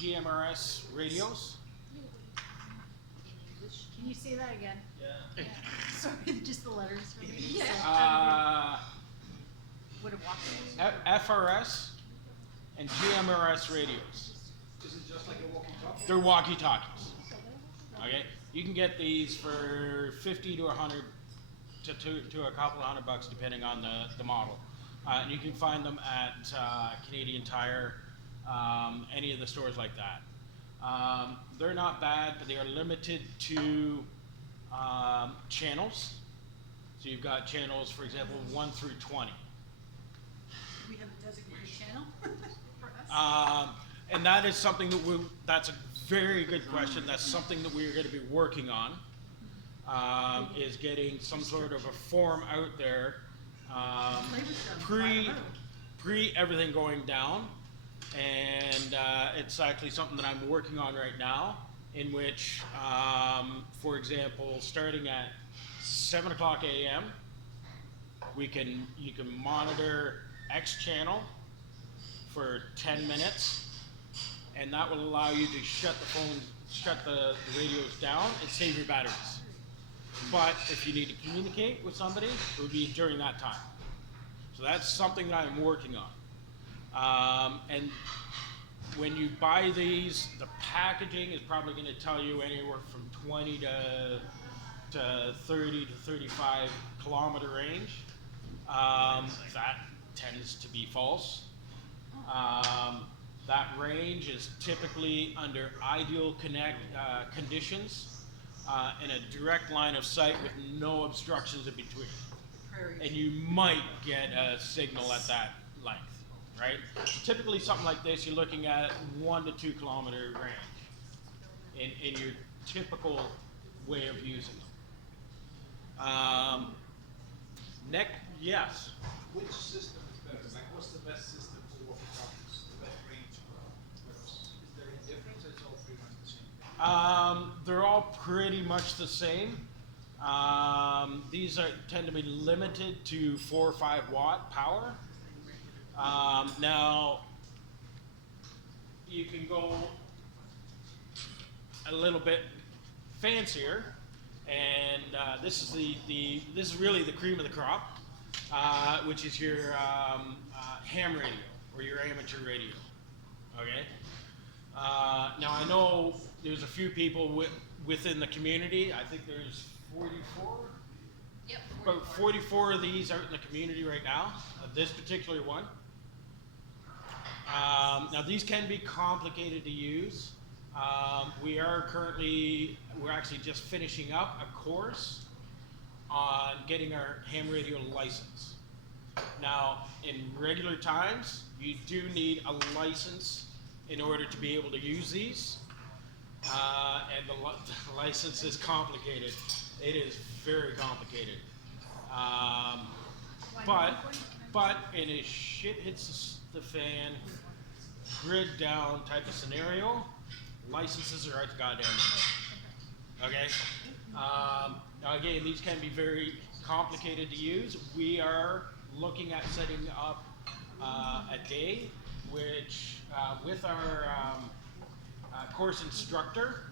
GMRS radios. Can you say that again? Yeah. Sorry, just the letters for me. What a walk. FRS and GMRS radios. Is it just like a walkie-talkie? They're walkie-talkies. Okay, you can get these for 50 to 100 to a couple of $100 depending on the model. And you can find them at Canadian Tire, any of the stores like that. They're not bad, but they are limited to channels. So you've got channels, for example, 1 through 20. We have a designated channel for us? And that is something that that's a very good question. That's something that we're going to be working on, is getting some sort of a form out there, pre everything going down. And it's actually something that I'm working on right now, in which, for example, starting at 7 o'clock a.m., you can monitor X channel for 10 minutes, and that will allow you to shut the radios down and save your batteries. But if you need to communicate with somebody, it would be during that time. So that's something that I'm working on. And when you buy these, the packaging is probably going to tell you anywhere from 20 to 30 to 35 kilometer range. That tends to be false. That range is typically under ideal conditions, in a direct line of sight with no obstructions in between. And you might get a signal at that length, right? So typically something like this, you're looking at 1 to 2 kilometer range in your typical way of using them. Yes? Which system is better? Like, what's the best system for walkie-talkies? The best range? Is there any difference, or it's all pretty much the same? They're all pretty much the same. These tend to be limited to 4 or 5 watt power. Now, you can go a little bit fancier, and this is really the cream of the crop, which is your ham radio or your amateur radio. Okay. Now I know there's a few people within the community. I think there's 44. Yep. About 44 of these out in the community right now. This particular one. Now these can be complicated to use. We're actually just finishing up a course on getting our ham radio license. Now, in regular times, you do need a license in order to be able to use these, and the license is complicated. It is very complicated. But in a shit hits the fan, grid down type of scenario, licenses are out the goddamn way. Okay? Now again, these can be very complicated to use. We are looking at setting up a day which, with our course instructor,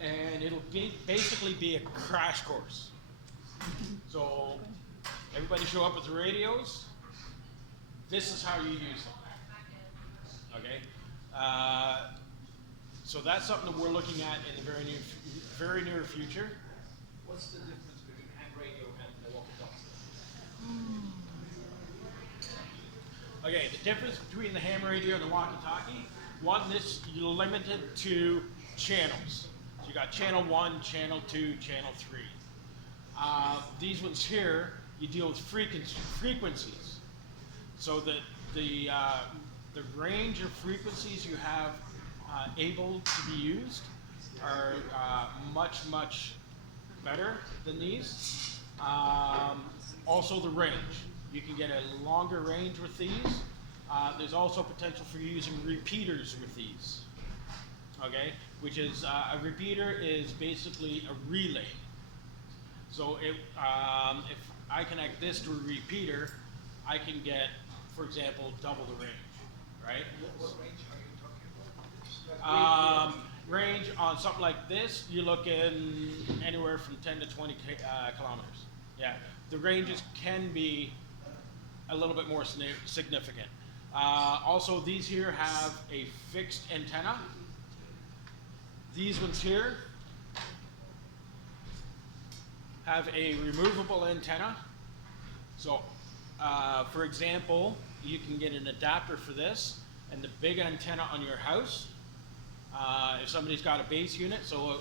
and it'll basically be a crash course. So everybody show up with the radios. This is how you use them. Okay? So that's something that we're looking at in the very near future. What's the difference between ham radio and the walkie-talkie? Okay, the difference between the ham radio and the walkie-talkie, one, you're limited to channels. So you got channel 1, channel 2, channel 3. These ones here, you deal with frequencies. So that the range of frequencies you have able to be used are much, much better than these. Also the range. You can get a longer range with these. There's also potential for using repeaters with these. Okay, which is a repeater is basically a relay. So if I connect this to a repeater, I can get, for example, double the range, right? What range are you talking about? on something like this, you're looking anywhere from 10 to 20 kilometers. Yeah, the ranges can be a little bit more significant. Also, these here have a fixed antenna. These ones here have a removable antenna. So, for example, you can get an adapter for this and the big antenna on your house. If somebody's got a base unit, so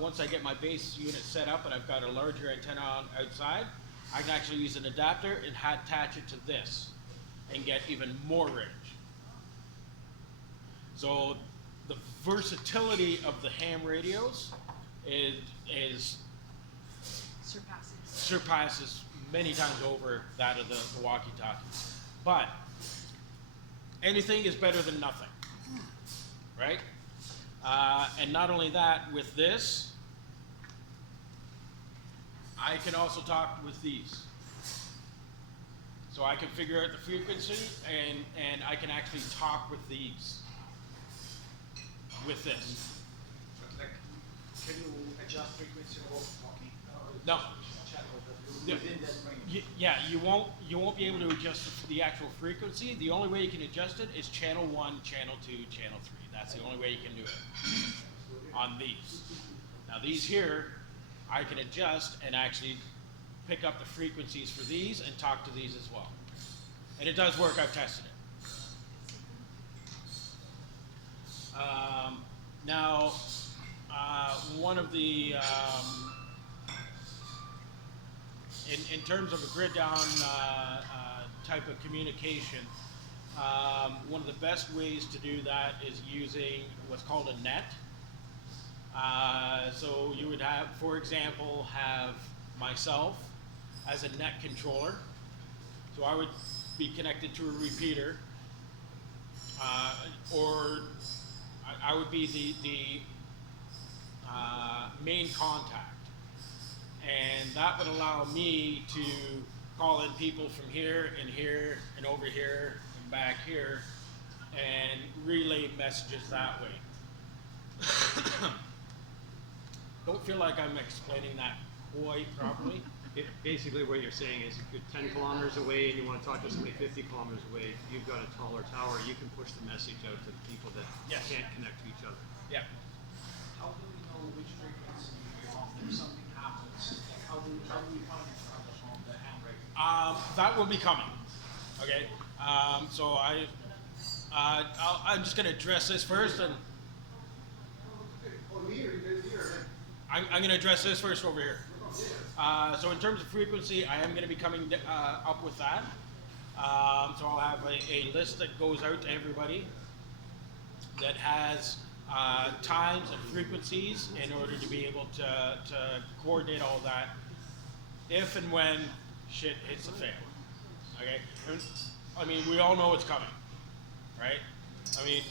once I get my base unit set up and I've got a larger antenna on outside, I can actually use an adapter and attach it to this and get even more range. So the versatility of the ham radios is surpasses many times over that of the walkie-talkies. But anything is better than nothing, right? And not only that, with this, I can also talk with these. So I can figure out the frequency and I can actually talk with these, with this. But like, can you adjust frequency of walkie-talkie? No. Channel within that range? Yeah, you won't be able to adjust the actual frequency. The only way you can adjust it is channel 1, channel 2, channel 3. That's the only way you can do it on these. Now these here, I can adjust and actually pick up the frequencies for these and talk to these as well. And it does work, I've tested it. Now, one of the, in terms of a grid down type of communication, one of the best ways to do that is using what's called a net. So you would have, for example, have myself as a net controller. So I would be connected to a repeater, or I would be the main contact. And that would allow me to call in people from here and over here and back here and relay messages that way. Don't feel like I'm explaining that quite properly. Basically what you're saying is if you're 10 kilometers away and you want to talk to somebody 50 kilometers away, you've got a taller tower, you can push the message out to the people that Yes. can't connect to each other. Yeah. How do we know which frequency you're on if something happens? How do we find it on the ham radio? That will be coming. Okay. So I'm just going to address this first, and I'm going to address this first over here. So in terms of frequency, I am going to be coming up with that. So I'll have a list that goes out to everybody that has times and frequencies in order to be able to coordinate all that if and when shit hits the fan. Okay? I mean, we all know it's coming, right? I mean,